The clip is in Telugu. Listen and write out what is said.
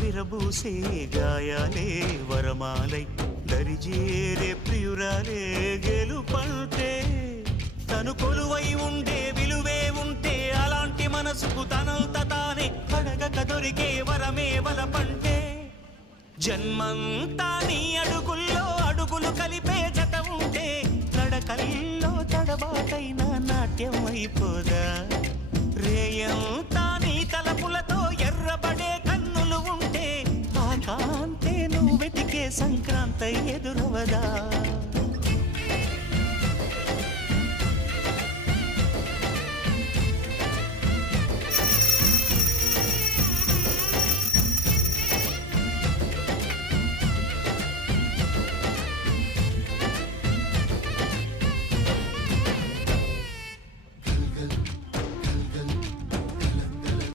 విరబూసే గాయాలే వరమాలై దరిజేరే ప్రియురాలే గెలుపంటే తను కొలువై ఉండే విలువే ఉంటే అలాంటి మనసుకు తనంత తానే అడగక దొరికే వరమే వలపంటే జన్మంతా నీ అడుగుల్లో అడుగులు కలిపే జత ఉంటే నడకల్లో తడబాటైన నాట్యం అయిపోదా రేయం